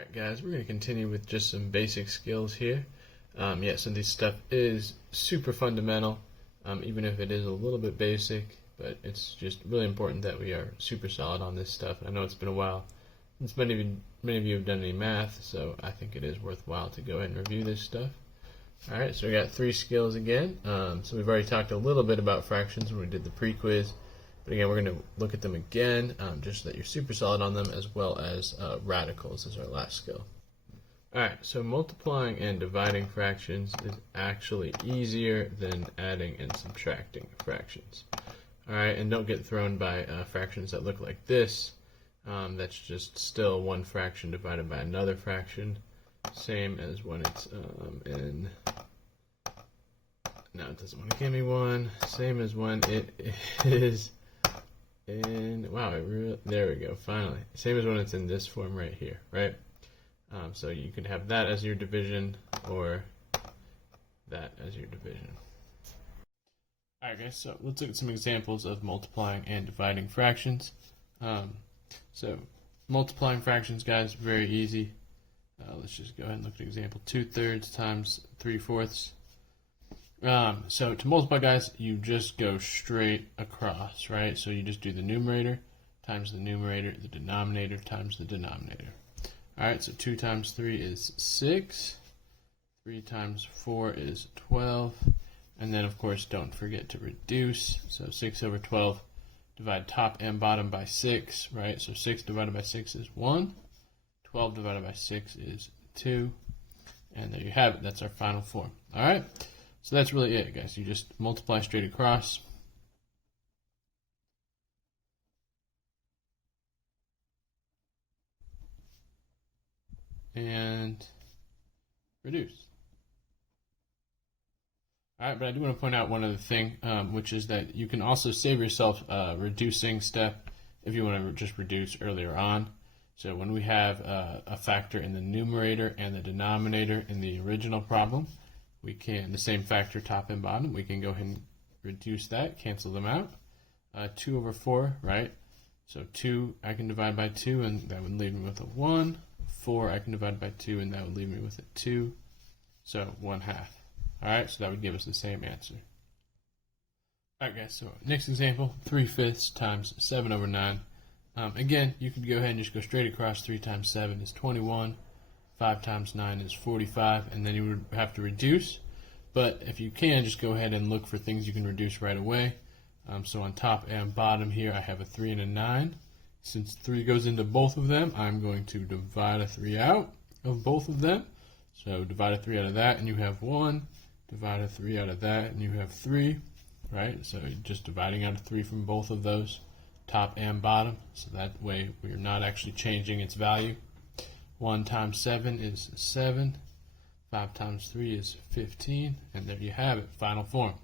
Alright guys, we're going to continue with just some basic skills here. So this stuff is super fundamental, even if it is a little bit basic, but it's just really important that we are super solid on this stuff. I know it's been a while since many of you have done any math, so I think it is worthwhile to go ahead and review this stuff. Alright, so we got 3 skills again. So we've already talked a little bit about fractions when we did the pre-quiz. But again, we're going to look at them again, just so that you're super solid on them, as well as radicals as our last skill. Alright, so multiplying and dividing fractions is actually easier than adding and subtracting fractions. Alright, and don't get thrown by fractions that look like this. That's just still one fraction divided by another fraction. Same as when it's now it doesn't want to give me one. Same as when it is there we go, finally. Same as when it's in this form right here, right? So you can have that as your division or that as your division. Alright guys, so let's look at some examples of multiplying and dividing fractions. So multiplying fractions, guys, very easy. Let's just go ahead and look at example 2/3 times 3/4. So to multiply, guys, you just go straight across, right? So you just do the numerator times the numerator, the denominator times the denominator. Alright, so 2 times 3 is 6, 3 times 4 is 12, and then of course don't forget to reduce. So 6 over 12, divide top and bottom by 6, right? So 6 divided by 6 is 1, 12 divided by 6 is 2, and there you have it. That's our final form. Alright? So that's really it, guys. You just multiply straight across. And reduce. Alright, but I do want to point out one other thing, which is that you can also save yourself a reducing step if you want to just reduce earlier on. So when we have a factor in the numerator and the denominator in the original problem, we can, the same factor top and bottom, we can go ahead and reduce that, cancel them out. 2 over 4, right? So 2 I can divide by 2 and that would leave me with a 1. 4 I can divide by 2 and that would leave me with a 2. So 1/2. Alright, so that would give us the same answer. Alright guys, so next example, 3/5 times 7 over 9. Again, you could go ahead and just go straight across. 3 times 7 is 21. 5 times 9 is 45, and then you would have to reduce. But if you can, just go ahead and look for things you can reduce right away. So on top and bottom here, I have a 3 and a 9. Since 3 goes into both of them, I'm going to divide a 3 out of both of them. So divide a 3 out of that, and you have 1. Divide a 3 out of that, and you have 3, right? So just dividing out a 3 from both of those, top and bottom. So that way, we're not actually changing its value. 1 times 7 is 7. 5 times 3 is 15. And there you have it, final form.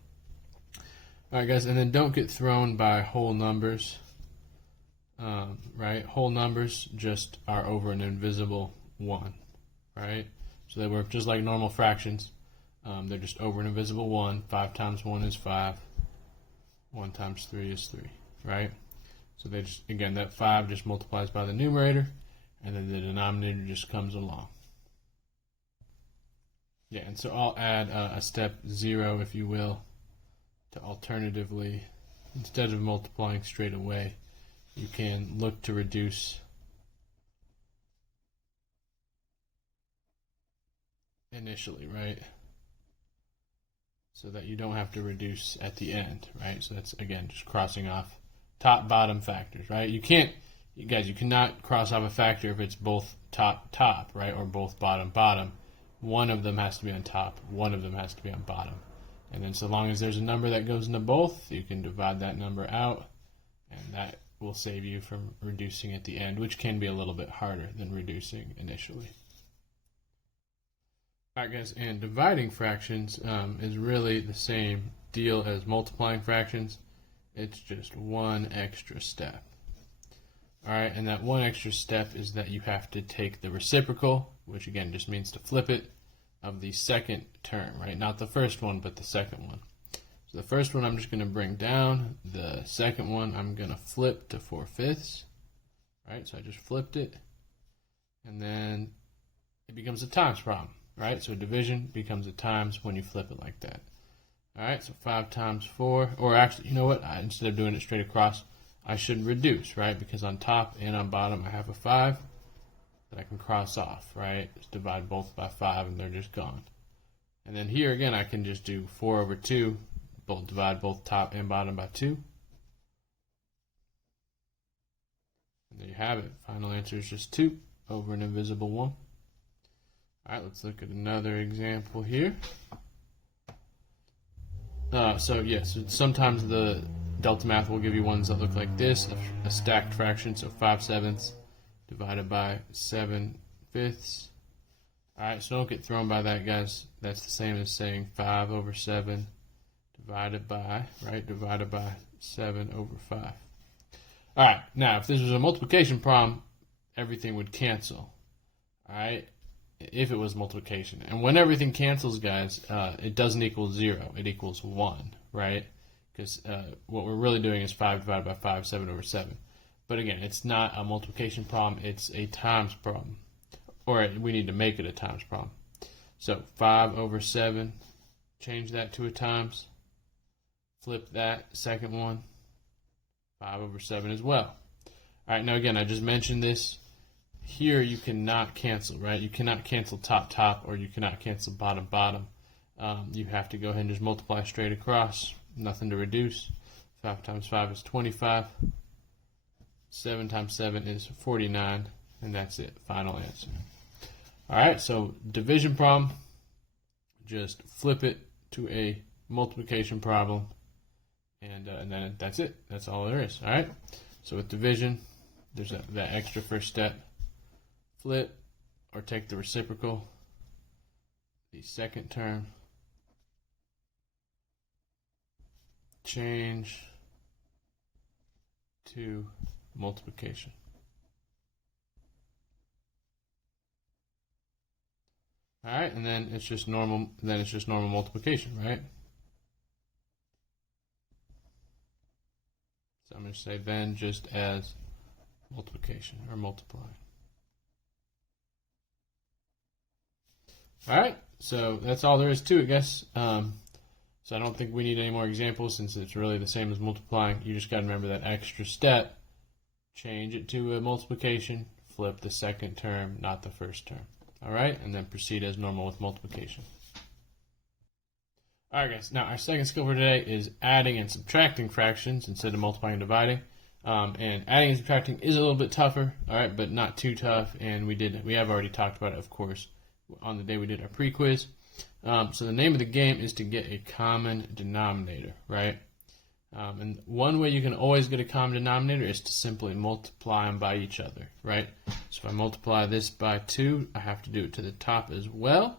Alright guys, and then don't get thrown by whole numbers. Right? Whole numbers just are over an invisible 1. Right? So they work just like normal fractions. They're just over an invisible 1. 5 times 1 is 5. 1 times 3 is 3. Right? So they just, again, that 5 just multiplies by the numerator. And then the denominator just comes along. Yeah, and so I'll add a step 0, if you will, to alternatively, instead of multiplying straight away, you can look to reduce initially, right? So that you don't have to reduce at the end, right? So that's, again, just crossing off top, bottom factors, right? You can't, guys, you cannot cross off a factor if it's both top, top, right, or both bottom, bottom. One of them has to be on top, one of them has to be on bottom. And then so long as there's a number that goes into both, you can divide that number out, and that will save you from reducing at the end, which can be a little bit harder than reducing initially. Alright guys, and dividing fractions is really the same deal as multiplying fractions. It's just one extra step. Alright, and that one extra step is that you have to take the reciprocal, which again just means to flip it, of the second term, right? Not the first one, but the second one. So the first one I'm just going to bring down. The second one I'm going to flip to 4/5. Right, so I just flipped it. And then becomes a times problem, right? So division becomes a times when you flip it like that. All right, so 5 times 4, or actually, you know what? Instead of doing it straight across, I should reduce, right? Because on top and on bottom, I have a 5 that I can cross off, right? Just divide both by 5, and they're just gone. And then here again, I can just do 4 over 2, divide both top and bottom by 2. And there you have it. Final answer is just 2 over an invisible 1. All right, let's look at another example here. So sometimes the Delta Math will give you ones that look like this, a stacked fraction, so 5/7 divided by 7/5. All right, so don't get thrown by that, guys. That's the same as saying 5 over 7 divided by 7 over 5. All right, now if this was a multiplication problem, everything would cancel. All right, if it was multiplication. And when everything cancels, guys, it doesn't equal 0. It equals 1, right? Because what we're really doing is 5 divided by 5, 7 over 7. But again, it's not a multiplication problem. It's a times problem. Or we need to make it a times problem. So 5 over 7, change that to a times. Flip that, second one, 5 over 7 as well. All right, now again, I just mentioned this. Here you cannot cancel, right? You cannot cancel top, top, or you cannot cancel bottom, bottom. You have to go ahead and just multiply straight across. Nothing to reduce. 5 times 5 is 25. 7 times 7 is 49. And that's it. Final answer. All right, so division problem. Just flip it to a multiplication problem. And then that's it. That's all there is. All right. So with division, there's that extra first step. Flip or take the reciprocal, the second term, change to multiplication. All right, and then it's just normal. Then it's just normal multiplication, right? So I'm going to say then just as multiplication or multiplying. All right, so that's all there is to it, guys. So I don't think we need any more examples since it's really the same as multiplying. You just got to remember that extra step. Change it to a multiplication, flip the second term, not the first term. All right, and then proceed as normal with multiplication. All right, guys. Now our second skill for today is adding and subtracting fractions instead of multiplying and dividing. And adding and subtracting is a little bit tougher, all right, but not too tough. And we have already talked about it, of course, on the day we did our pre-quiz. So the name of the game is to get a common denominator, right? And one way you can always get a common denominator is to simply multiply them by each other, right? So if I multiply this by 2, I have to do it to the top as well.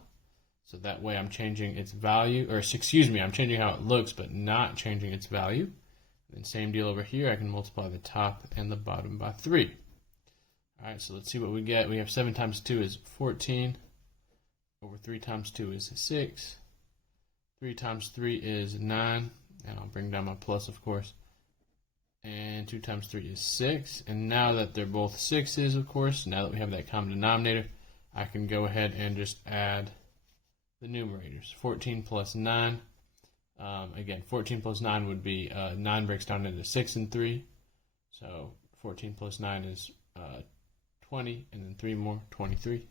So that way I'm changing its value, or excuse me, I'm changing how it looks, but not changing its value. And then same deal over here, I can multiply the top and the bottom by 3. All right, so let's see what we get. We have 7 times 2 is 14. Over 3 times 2 is 6. 3 times 3 is 9. And I'll bring down my plus, of course. And 2 times 3 is 6. And now that they're both 6s, of course, now that we have that common denominator, I can go ahead and just add the numerators. 14 plus 9. Again, 14 plus 9 would be, 9 breaks down into 6 and 3. So 14 plus 9 is 20, and then 3 more, 23.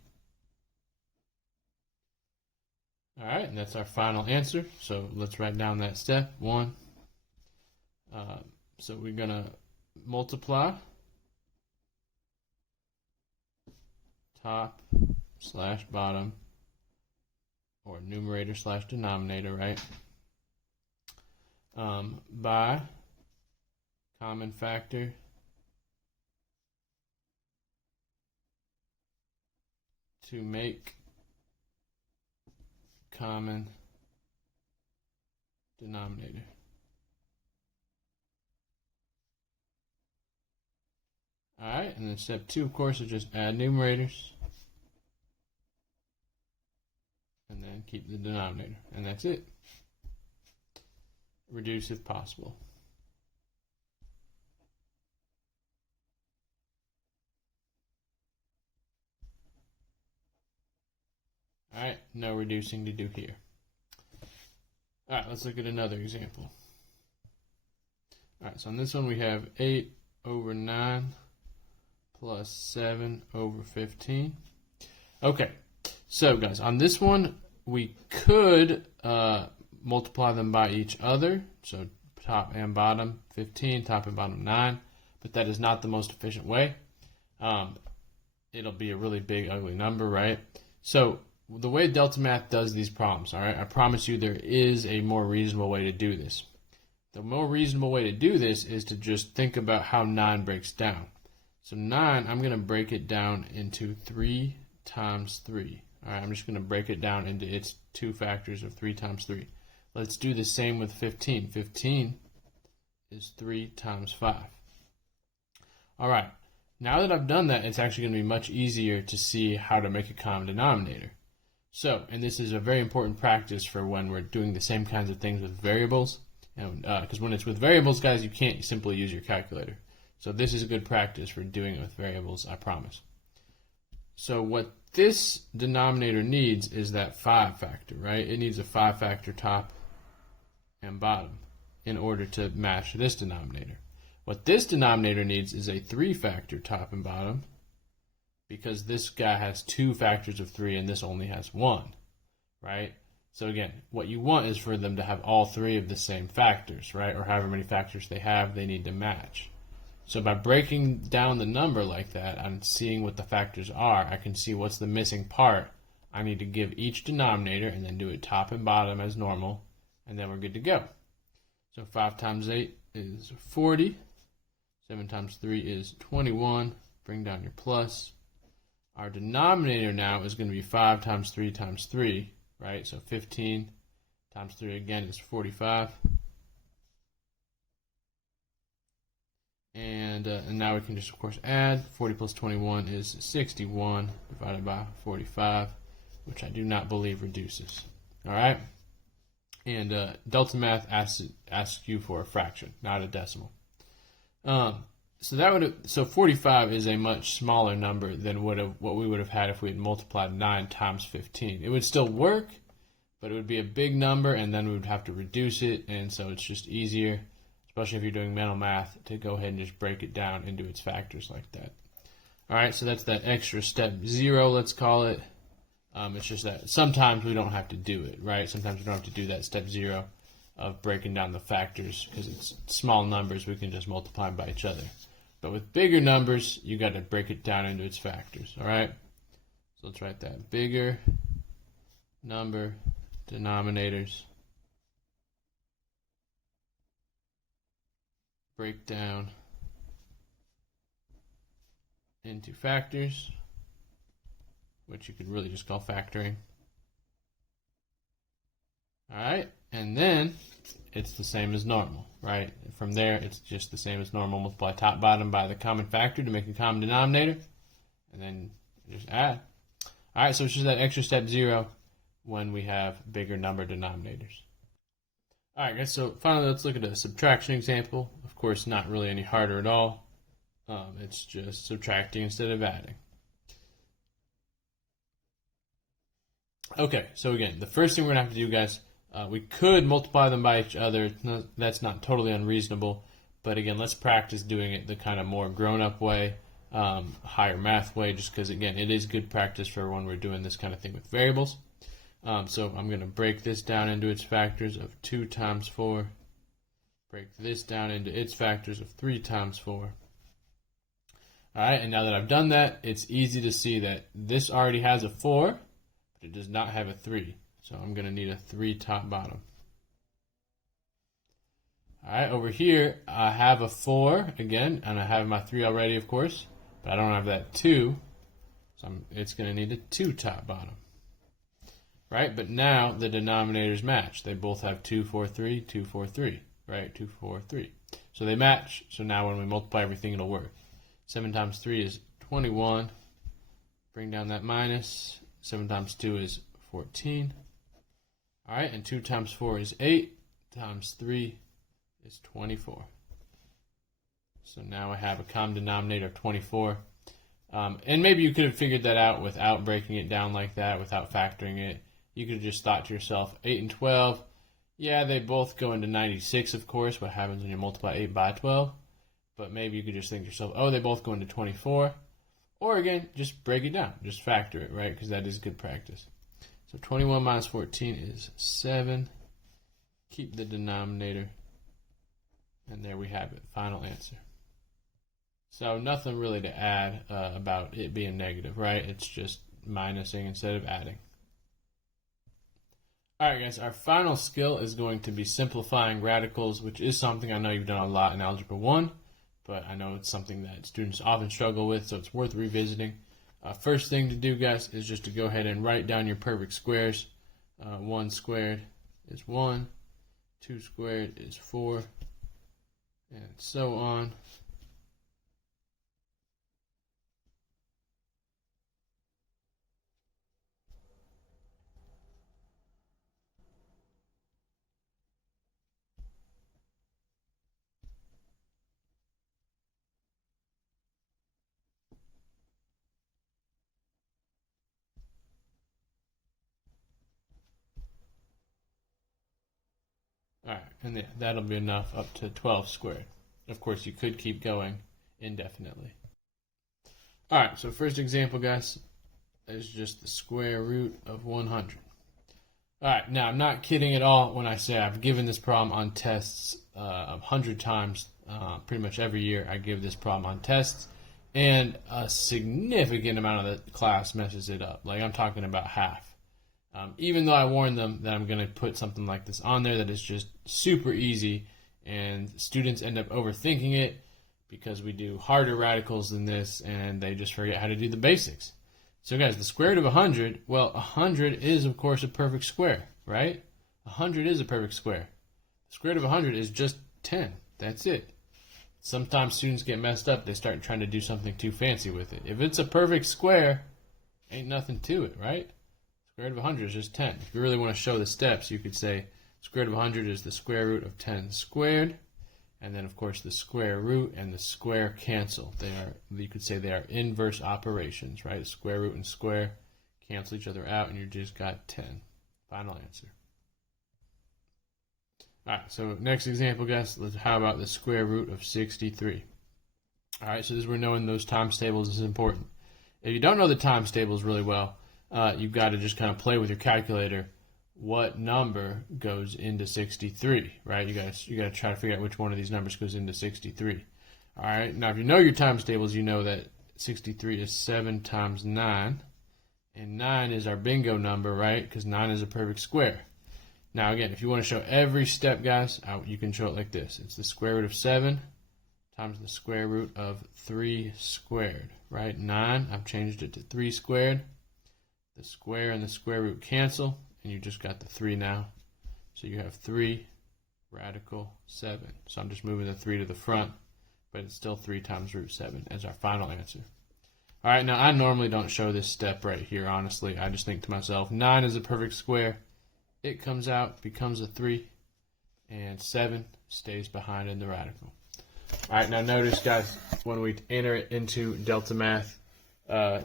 All right, and that's our final answer. So let's write down that step. 1. So we're going to multiply top slash bottom, or numerator slash denominator, right? By common factor to make common denominator. All right, and then step 2, of course, is just add numerators and then keep the denominator, and that's it. Reduce if possible. All right, no reducing to do here. All right, let's look at another example. All right, so on this one we have 8 over 9 plus 7 over 15. Okay, so guys, on this one we could multiply them by each other. So top and bottom 15, top and bottom 9, but that is not the most efficient way. It'll be a really big, ugly number, right? So the way Delta Math does these problems, all right, I promise you there is a more reasonable way to do this. The more reasonable way to do this is to just think about how 9 breaks down. So 9, I'm going to break it down into 3 times 3. All right, I'm just going to break it down into its 2 factors of 3 times 3. Let's do the same with 15. 15 is 3 times 5. All right, now that I've done that, it's actually going to be much easier to see how to make a common denominator. So, and this is a very important practice for when we're doing the same kinds of things with variables. Because when it's with variables, guys, you can't simply use your calculator. So this is a good practice for doing it with variables, I promise. So what this denominator needs is that 5 factor, right? It needs a 5 factor top and bottom in order to match this denominator. What this denominator needs is a 3 factor top and bottom, because this guy has 2 factors of 3 and this only has 1, right? So again, what you want is for them to have all 3 of the same factors, right? Or however many factors they have, they need to match. So by breaking down the number like that, I'm seeing what the factors are. I can see what's the missing part. I need to give each denominator and then do it top and bottom as normal, and then we're good to go. So 5 times 8 is 40. 7 times 3 is 21. Bring down your plus. Our denominator now is going to be 5 times 3 times 3, right? So 15 times 3 again is 45. And now we can just, of course, add. 40 plus 21 is 61 divided by 45, which I do not believe reduces. All right? And Delta Math asks you for a fraction, not a decimal. So 45 is a much smaller number than what we would have had if we had multiplied 9 times 15. It would still work, but it would be a big number, and then we would have to reduce it, and so it's just easier, especially if you're doing mental math, to go ahead and just break it down into its factors like that. All right, so that's that extra step 0, let's call it. It's just that sometimes we don't have to do it, right? Sometimes we don't have to do that step 0 of breaking down the factors because it's small numbers. We can just multiply them by each other. But with bigger numbers, you got to break it down into its factors, all right? So let's write that. Bigger number denominators break down into factors, which you could really just call factoring. All right, and then it's the same as normal, right? From there, it's just the same as normal. Multiply top, bottom by the common factor to make a common denominator, and then just add. All right, so it's just that extra step 0 when we have bigger number denominators. All right, guys, so finally, let's look at a subtraction example. Of course, not really any harder at all. It's just subtracting instead of adding. Okay, so again, the first thing we're going to have to do, guys, we could multiply them by each other. That's not totally unreasonable. But again, let's practice doing it the kind of more grown-up way, higher math way, just because, again, it is good practice for when we're doing this kind of thing with variables. So I'm going to break this down into its factors of 2 times 4. Break this down into its factors of 3 times 4. All right, and now that I've done that, it's easy to see that this already has a 4, but it does not have a 3. So I'm going to need a 3 top bottom. All right, over here, I have a 4 again, and I have my 3 already, of course, but I don't have that 2, so it's going to need a 2 top bottom. Right, but now the denominators match. They both have 2, 4, 3, 2, 4, 3, right? 2, 4, 3. So they match. So now when we multiply everything, it'll work. 7 times 3 is 21. Bring down that minus. 7 times 2 is 14. All right, and 2 times 4 is 8. Times 3 is 24. So now I have a common denominator of 24. And maybe you could have figured that out without breaking it down like that, without factoring it. You could have just thought to yourself, 8 and 12, yeah, they both go into 96, of course. What happens when you multiply 8 by 12? But maybe you could just think to yourself, oh, they both go into 24. Or again, just break it down. Just factor it, right? Because that is good practice. So 21 minus 14 is 7. Keep the denominator. And there we have it. Final answer. So nothing really to add about it being negative, right? It's just minusing instead of adding. All right, guys, our final skill is going to be simplifying radicals, which is something I know you've done a lot in Algebra 1, but I know it's something that students often struggle with, so it's worth revisiting. First thing to do, guys, is just to go ahead and write down your perfect squares. 1 squared is 1, 2 squared is 4, and so on. All right, and that'll be enough up to 12 squared. Of course, you could keep going indefinitely. All right, so first example, guys, is just the square root of 100. All right, now I'm not kidding at all when I say I've given this problem on tests 100 times. Pretty much every year I give this problem on tests, and a significant amount of the class messes it up. Like I'm talking about half. Even though I warned them that I'm going to put something like this on there that is just super easy, and students end up overthinking it because we do harder radicals than this, and they just forget how to do the basics. So guys, the square root of 100, well, 100 is, of course, a perfect square, right? 100 is a perfect square. The square root of 100 is just 10. That's it. Sometimes students get messed up. They start trying to do something too fancy with it. If it's a perfect square, ain't nothing to it, right? Square root of 100 is just 10. If you really want to show the steps, you could say square root of 100 is the square root of 10 squared. And then, of course, the square root and the square cancel. You could say they are inverse operations, right? Square root and square cancel each other out, and you just got 10. Final answer. All right, so next example, guys, how about the square root of 63? All right, so this is where knowing those times tables is important. If you don't know the times tables really well, you've got to just kind of play with your calculator. What number goes into 63, right? You got to try to figure out which one of these numbers goes into 63. All right, now if you know your times tables, you know that 63 is 7 times 9, and 9 is our bingo number, right? Because 9 is a perfect square. Now again, if you want to show every step, guys, you can show it like this. It's the square root of 7 times the square root of 3 squared, right? 9, I've changed it to 3 squared. The square and the square root cancel, and you just got the 3 now. So you have 3 radical 7. So I'm just moving the 3 to the front, but it's still 3 times root 7 as our final answer. All right, now I normally don't show this step right here, honestly. I just think to myself, 9 is a perfect square. It comes out, becomes a 3, and 7 stays behind in the radical. All right, now notice, guys, when we enter it into Delta Math, we're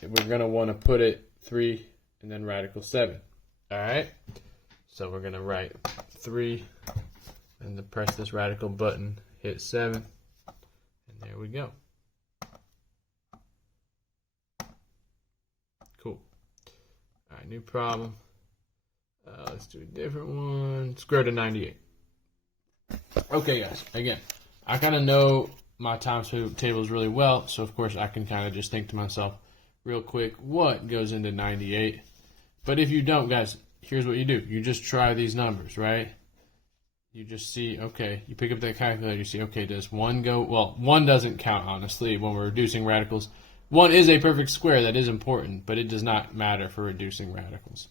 going to want to put it 3 and then radical 7. All right, so we're going to write 3 and then press this radical button, hit 7, and there we go. Cool. All right, new problem. Let's do a different one. Square root of 98. Okay, guys, again, I kind of know my times tables really well, so of course I can kind of just think to myself real quick, what goes into 98? But if you don't, guys, here's what you do. You just try these numbers, right? You just see, okay, you pick up that calculator, you see, okay, does 1 go? Well, 1 doesn't count, honestly, when we're reducing radicals. 1 is a perfect square, that is important, but it does not matter for reducing radicals.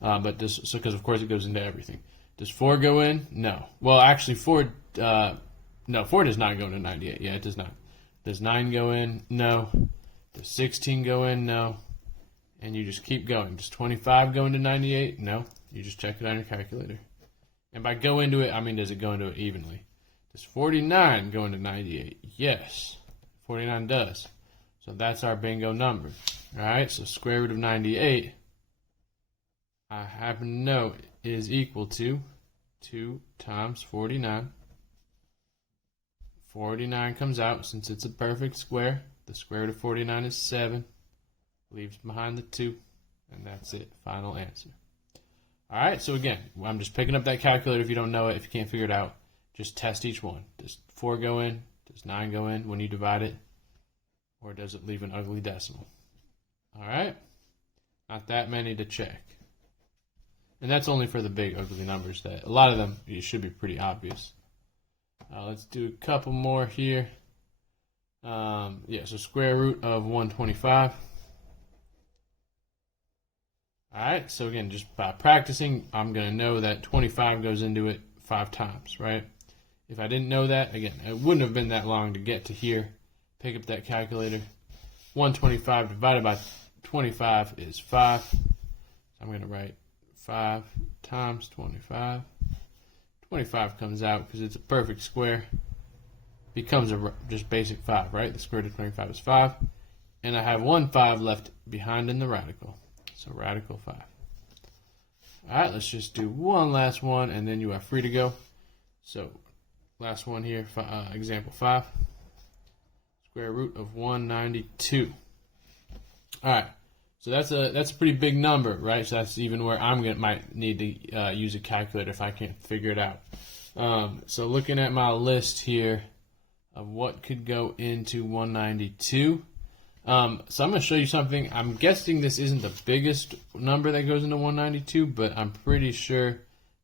Because of course it goes into everything. Does 4 go in? No. Well, actually, 4 does not go into 98. Yeah, it does not. Does 9 go in? No. Does 16 go in? No. And you just keep going. Does 25 go into 98? No. You just check it on your calculator. And by go into it, I mean, does it go into it evenly? Does 49 go into 98? Yes. 49 does. So that's our bingo number. All right, so square root of 98, I happen to know, is equal to 2 times 49. 49 comes out since it's a perfect square. The square root of 49 is 7. Leaves behind the 2. And that's it. Final answer. All right, so again, I'm just picking up that calculator. If you don't know it, if you can't figure it out, just test each one. Does 4 go in? Does 9 go in when you divide it? Or does it leave an ugly decimal? All right, not that many to check. And that's only for the big ugly numbers. That a lot of them, it should be pretty obvious. Let's do a couple more here. Yeah, so square root of 125. All right, so again, just by practicing, I'm going to know that 25 goes into it 5 times, right? If I didn't know that, again, it wouldn't have been that long to get to here. Pick up that calculator. 125 divided by 25 is 5. So I'm going to write 5 times 25. 25 comes out because it's a perfect square. Becomes a just basic 5, right? The square root of 25 is 5. And I have 1 5 left behind in the radical. So radical 5. All right, let's just do one last one, and then you are free to go. So last one here, example 5. Square root of 192. All right, so that's a pretty big number, right? So that's even where might need to use a calculator if I can't figure it out. So looking at my list here of what could go into 192. So I'm going to show you something. I'm guessing this isn't the biggest number that goes into 192, but I'm pretty sure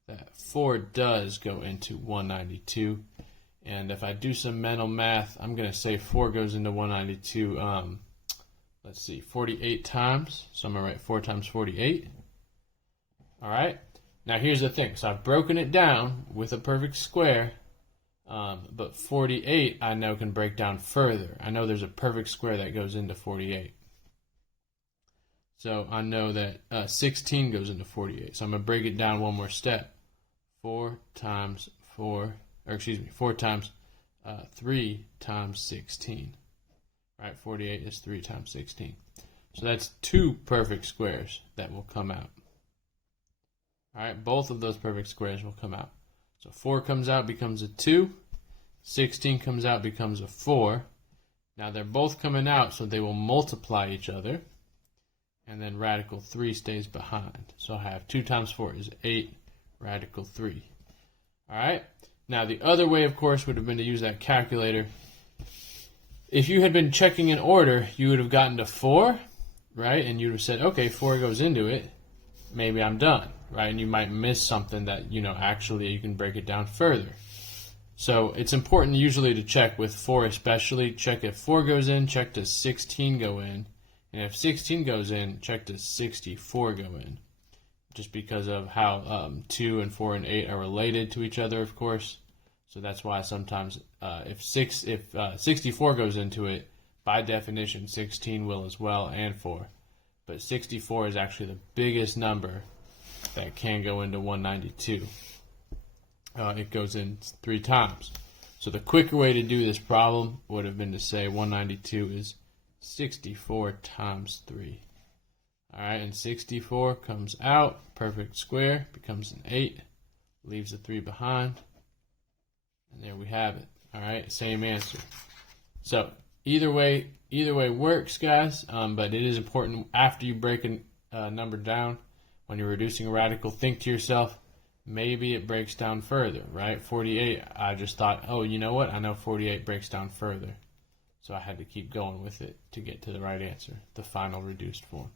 that 4 does go into 192. And if I do some mental math, I'm going to say 4 goes into 192, let's see, 48 times. So I'm going to write 4 times 48. All right. Now here's the thing. So I've broken it down with a perfect square. But 48 I know can break down further. I know there's a perfect square that goes into 48. So I know that 16 goes into 48. So I'm going to break it down one more step. 4 times 3 times 16. Right, 48 is 3 times 16. So that's 2 perfect squares that will come out. All right, both of those perfect squares will come out. So 4 comes out, becomes a 2. 16 comes out, becomes a 4. Now they're both coming out, so they will multiply each other. And then radical 3 stays behind. So I have 2 times 4 is 8, radical 3. All right. Now the other way, of course, would have been to use that calculator. If you had been checking in order, you would have gotten to 4, right? And you would have said, okay, 4 goes into it. Maybe I'm done, right? And you might miss something that, actually you can break it down further. So it's important usually to check with 4 especially. Check if 4 goes in, check does 16 go in. And if 16 goes in, check does 64 go in. Just because of how 2 and 4 and 8 are related to each other, of course. So that's why sometimes if 64 goes into it, by definition 16 will as well, and 4. But 64 is actually the biggest number that can go into 192. It goes in 3 times. So the quicker way to do this problem would have been to say 192 is 64 times 3. All right, and 64 comes out, perfect square, becomes an 8, leaves a 3 behind. And there we have it. All right, same answer. So either way works, guys, but it is important after you break a number down, when you're reducing a radical, think to yourself, maybe it breaks down further, right? 48, I just thought, oh, you know what? I know 48 breaks down further. So I had to keep going with it to get to the right answer, the final reduced form.